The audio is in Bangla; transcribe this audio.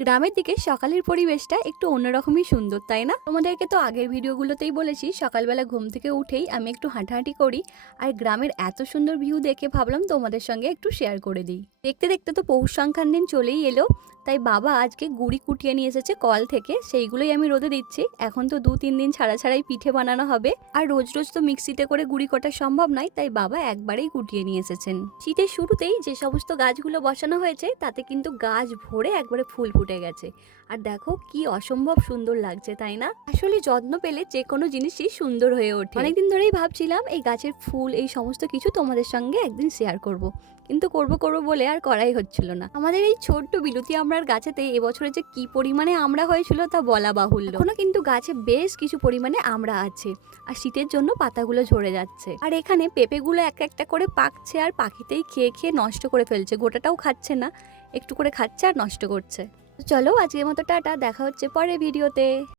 গ্রামের দিকে সকালের পরিবেশটা একটু অন্যরকমই সুন্দর, তাই না? তোমাদেরকে তো আগের ভিডিওগুলোতেই বলেছি সকালবেলা ঘুম থেকে উঠেই আমি একটু হাঁটাহাঁটি করি। আর গ্রামের এত সুন্দর ভিউ দেখে ভাবলাম তোমাদের সঙ্গে একটু শেয়ার করে দিই। দেখতে দেখতে তো পৌষ সংক্রান্তির দিন চলেই এলো। তাই বাবা আজকে গুড়ি কুটিয়ে নিয়ে এসেছে কল থেকে, সেইগুলোই আমি রোদে দিচ্ছি। এখন তো 2-3 দিন ছাড়া ছাড়াই পিঠে বানানো হবে, আর রোজ রোজ তো মিক্সিতে করে গুড়ি কটা সম্ভব নয়, তাই বাবা একবারেই কুটিয়ে নিয়ে এসেছেন। শীতের শুরুতেই যে সমস্ত গাছগুলো বসানো হয়েছে তাতে কিন্তু গাছ ভরে একবারে ফুল ফুটে গেছে। আর দেখো কি অসম্ভব সুন্দর লাগছে, তাই না? আসলে যত্ন পেলে যে কোনো জিনিসই সুন্দর হয়ে ওঠে। অনেকদিন ধরেই ভাবছিলাম এই গাছের ফুল এই সমস্ত কিছু তোমাদের সঙ্গে একদিন শেয়ার করব, কিন্তু করব বলে আর করাই হচ্ছিল না। আমাদের এই ছোট্ট বিলুতি আমড়ার গাছেতে এবছরে যে কি পরিমাণে আমড়া হয়েছিল তা বলা বাহুল্য। এখনো কিন্তু গাছে বেশ কিছু পরিমাণে আমড়া আছে, আর শীতের জন্য পাতাগুলো ঝরে যাচ্ছে। আর এখানে পেঁপেগুলো এক একটা করে পাকছে, আর পাখিতেই খেয়ে খেয়ে নষ্ট করে ফেলছে, গোটাটাও খাচ্ছে না, একটু করে খাচ্ছে আর নষ্ট করছে। চলো আজকের মতো টাটা, দেখা হচ্ছে পরের ভিডিওতে।